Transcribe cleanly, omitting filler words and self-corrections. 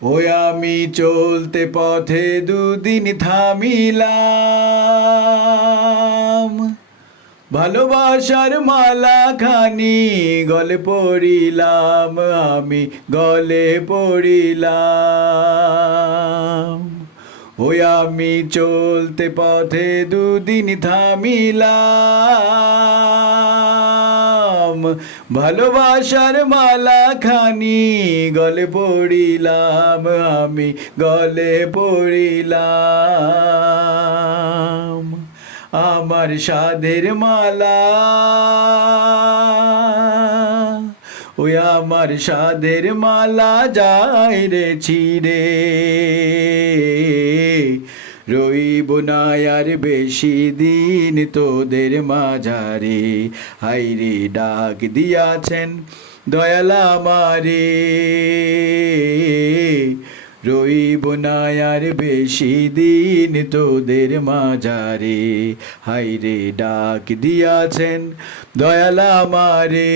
ওই আমি চলতে পথে দুদিন থামিলাম, ভালোবাসার মালা খানি গলে পড়িলাম, আমি গলে পড়িলাম। ওই আমি চলতে পথে দুদিন থামিলাম, ভালোবাসার মালা খানি গলে পড়িলাম, আমি গলে পড়িলাম। আমার সাধের মালা, ওই আমার সাধের মালা যায় রে ছিঁড়ে, রইব না আর বেশি দিন তোদের মাঝারে। হাইরে ডাক দিয়াছেন দয়াল আমারে, রইব না আর বেশি দিন তোদের মাঝারে। হাইরে ডাক দিয়াছেন দয়াল আমারে।